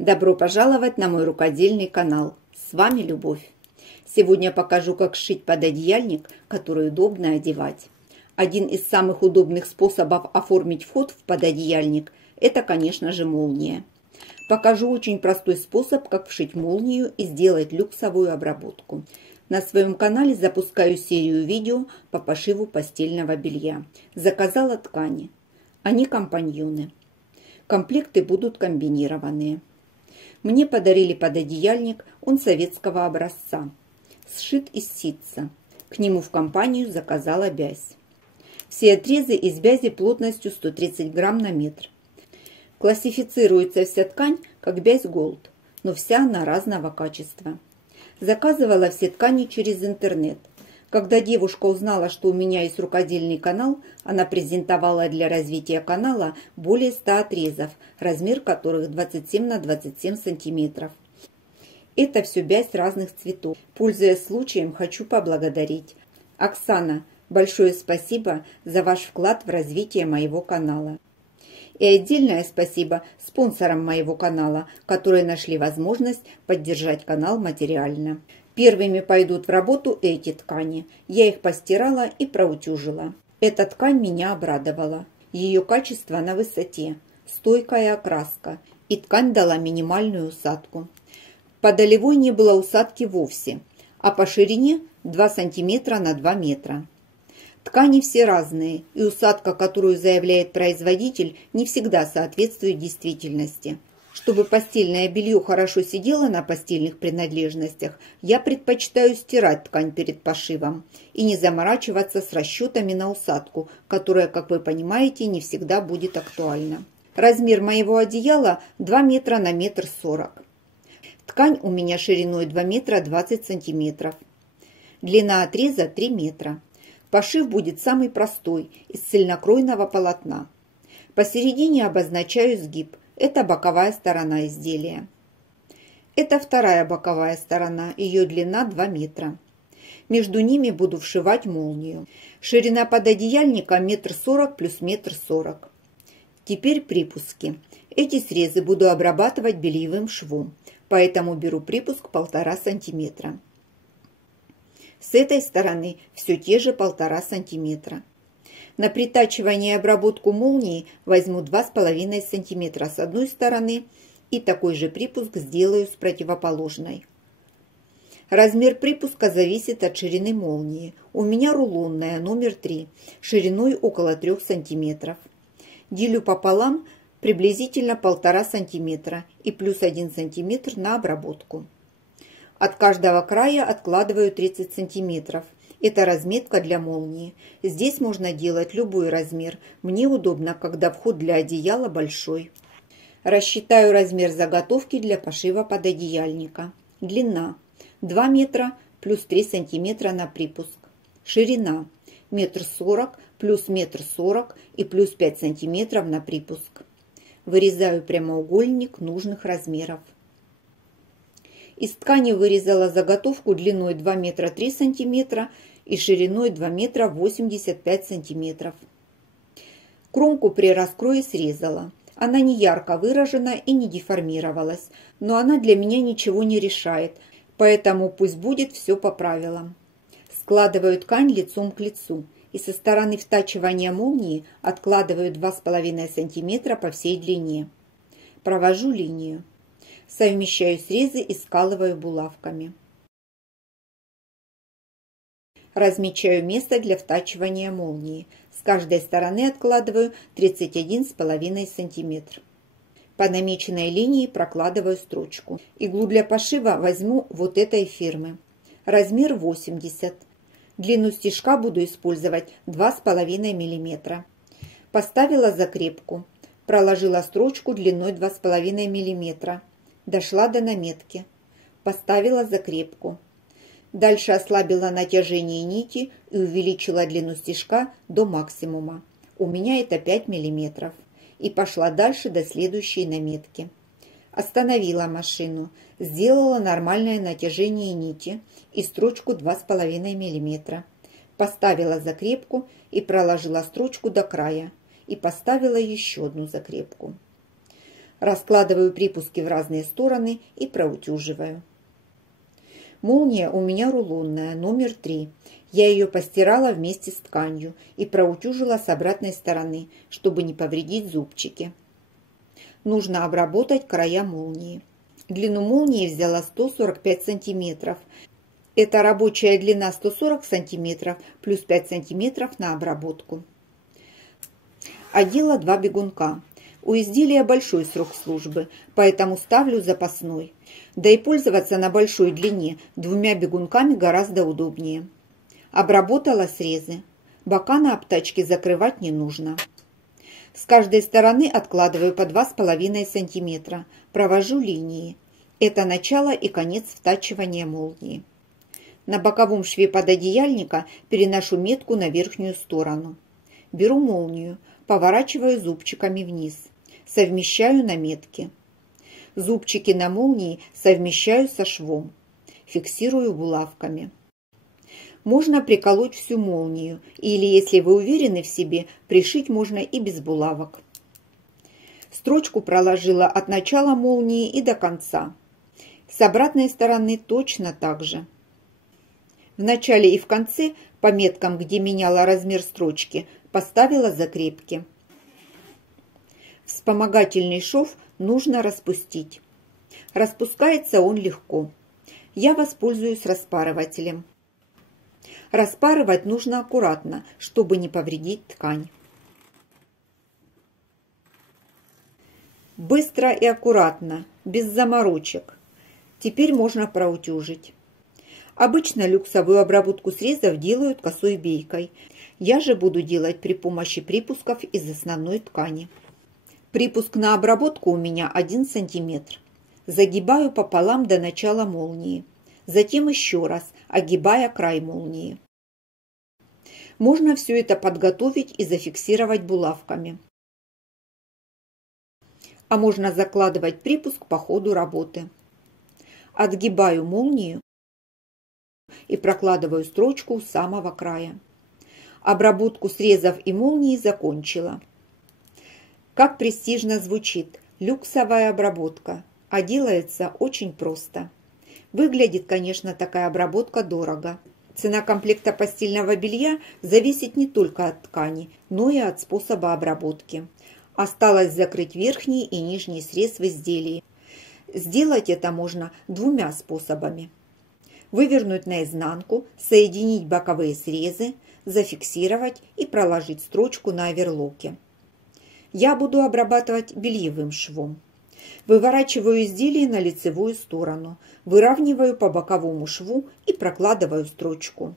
Добро пожаловать на мой рукодельный канал. С вами Любовь. Сегодня покажу, как сшить пододеяльник, который удобно одевать. Один из самых удобных способов оформить вход в пододеяльник – это, конечно же, молния. Покажу очень простой способ, как вшить молнию и сделать люксовую обработку. На своем канале запускаю серию видео по пошиву постельного белья. Заказала ткани. Они компаньоны. Комплекты будут комбинированные. Мне подарили пододеяльник, он советского образца. Сшит из ситца. К нему в компанию заказала бязь. Все отрезы из бязи плотностью 130 грамм на метр. Классифицируется вся ткань как бязь Голд, но вся она разного качества. Заказывала все ткани через интернет. Когда девушка узнала, что у меня есть рукодельный канал, она презентовала для развития канала более 100 отрезов, размер которых 27 на 27 сантиметров. Это все бязь разных цветов. Пользуясь случаем, хочу поблагодарить. Оксана, большое спасибо за ваш вклад в развитие моего канала. И отдельное спасибо спонсорам моего канала, которые нашли возможность поддержать канал материально. Первыми пойдут в работу эти ткани. Я их постирала и проутюжила. Эта ткань меня обрадовала. Ее качество на высоте, стойкая окраска, и ткань дала минимальную усадку. По долевой не было усадки вовсе, а по ширине 2 см на 2 метра. Ткани все разные, и усадка, которую заявляет производитель, не всегда соответствует действительности. Чтобы постельное белье хорошо сидело на постельных принадлежностях, я предпочитаю стирать ткань перед пошивом и не заморачиваться с расчетами на усадку, которая, как вы понимаете, не всегда будет актуальна. Размер моего одеяла 2 метра на 1,40 м. Ткань у меня шириной 2 метра 20 сантиметров. Длина отреза 3 метра. Пошив будет самый простой, из цельнокройного полотна. Посередине обозначаю сгиб. Это боковая сторона изделия. Это вторая боковая сторона, ее длина 2 метра. Между ними буду вшивать молнию. Ширина пододеяльника 1,40 м плюс 1,40 м. Теперь припуски. Эти срезы буду обрабатывать бельевым швом, поэтому беру припуск 1,5 сантиметра. С этой стороны все те же 1,5 сантиметра. На притачивание и обработку молнии возьму 2,5 см с одной стороны и такой же припуск сделаю с противоположной. Размер припуска зависит от ширины молнии. У меня рулонная номер 3, шириной около 3 см. Делю пополам приблизительно 1,5 см и плюс 1 см на обработку. От каждого края откладываю 30 см. Это разметка для молнии. Здесь можно делать любой размер. Мне удобно, когда вход для одеяла большой. Рассчитаю размер заготовки для пошива пододеяльника. Длина 2 метра плюс 3 сантиметра на припуск. Ширина 1,40 м плюс 1,40 м и плюс 5 сантиметров на припуск. Вырезаю прямоугольник нужных размеров. Из ткани вырезала заготовку длиной 2 метра 3 сантиметра и шириной 2 метра 85 сантиметров. Кромку при раскрое срезала. Она не ярко выражена и не деформировалась, но она для меня ничего не решает, поэтому пусть будет все по правилам. Складываю ткань лицом к лицу и со стороны втачивания молнии откладываю 2,5 сантиметра по всей длине. Провожу линию. Совмещаю срезы и скалываю булавками. Размечаю место для втачивания молнии. С каждой стороны откладываю 31,5 см. По намеченной линии прокладываю строчку. Иглу для пошива возьму вот этой фирмы. Размер 80. Длину стежка буду использовать 2,5 мм. Поставила закрепку. Проложила строчку длиной 2,5 мм. Дошла до наметки. Поставила закрепку. Дальше ослабила натяжение нити и увеличила длину стежка до максимума. У меня это 5 мм. И пошла дальше до следующей наметки. Остановила машину. Сделала нормальное натяжение нити и строчку 2,5 мм. Поставила закрепку и проложила строчку до края. И поставила еще одну закрепку. Раскладываю припуски в разные стороны и проутюживаю. Молния у меня рулонная, номер 3. Я ее постирала вместе с тканью и проутюжила с обратной стороны, чтобы не повредить зубчики. Нужно обработать края молнии. Длину молнии взяла 145 сантиметров. Это рабочая длина 140 сантиметров плюс 5 сантиметров на обработку. Одела 2 бегунка. У изделия большой срок службы, поэтому ставлю запасной. Да и пользоваться на большой длине 2 бегунками гораздо удобнее. Обработала срезы. Бока на обтачке закрывать не нужно. С каждой стороны откладываю по 2,5 см. Провожу линии. Это начало и конец втачивания молнии. На боковом шве пододеяльника переношу метку на верхнюю сторону. Беру молнию, поворачиваю зубчиками вниз. Совмещаю на метке. Зубчики на молнии совмещаю со швом. Фиксирую булавками. Можно приколоть всю молнию, или, если вы уверены в себе, пришить можно и без булавок. Строчку проложила от начала молнии и до конца. С обратной стороны точно так же. В начале и в конце, по меткам, где меняла размер строчки, поставила закрепки. Вспомогательный шов нужно распустить. Распускается он легко. Я воспользуюсь распарывателем. Распарывать нужно аккуратно, чтобы не повредить ткань. Быстро и аккуратно, без заморочек. Теперь можно проутюжить. Обычно люксовую обработку срезов делают косой бейкой. Я же буду делать при помощи припусков из основной ткани. Припуск на обработку у меня 1 см. Загибаю пополам до начала молнии. Затем еще раз, огибая край молнии. Можно все это подготовить и зафиксировать булавками. А можно закладывать припуск по ходу работы. Отгибаю молнию и прокладываю строчку у самого края. Обработку срезов и молнии закончила. Как престижно звучит люксовая обработка, а делается очень просто. Выглядит, конечно, такая обработка дорого. Цена комплекта постельного белья зависит не только от ткани, но и от способа обработки. Осталось закрыть верхний и нижний срез в изделии. Сделать это можно 2 способами. Вывернуть наизнанку, соединить боковые срезы, зафиксировать и проложить строчку на оверлоке. Я буду обрабатывать бельевым швом. Выворачиваю изделие на лицевую сторону, выравниваю по боковому шву и прокладываю строчку.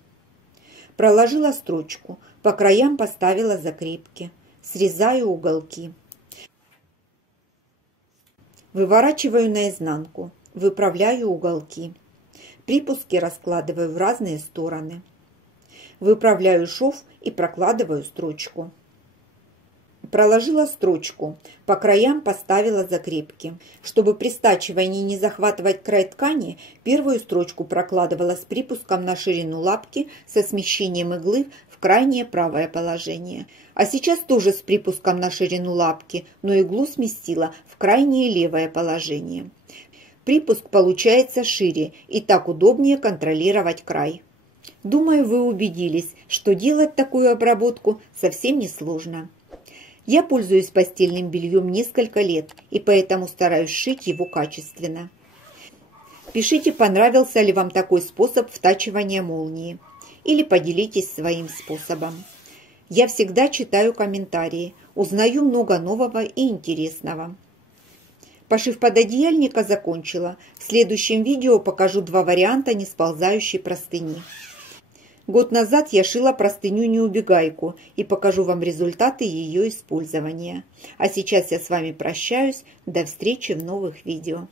Проложила строчку, по краям поставила закрепки, срезаю уголки. Выворачиваю наизнанку, выправляю уголки. Припуски раскладываю в разные стороны. Выправляю шов и прокладываю строчку. Проложила строчку, по краям поставила закрепки. Чтобы при стачивании не захватывать край ткани, первую строчку прокладывала с припуском на ширину лапки со смещением иглы в крайнее правое положение. А сейчас тоже с припуском на ширину лапки, но иглу сместила в крайнее левое положение. Припуск получается шире, и так удобнее контролировать край. Думаю, вы убедились, что делать такую обработку совсем не сложно. Я пользуюсь постельным бельем несколько лет, и поэтому стараюсь шить его качественно. Пишите, понравился ли вам такой способ втачивания молнии, или поделитесь своим способом. Я всегда читаю комментарии, узнаю много нового и интересного. Пошив пододеяльника закончила. В следующем видео покажу 2 варианта несползающей простыни. Год назад я шила простыню-неубегайку и покажу вам результаты ее использования. А сейчас я с вами прощаюсь. До встречи в новых видео.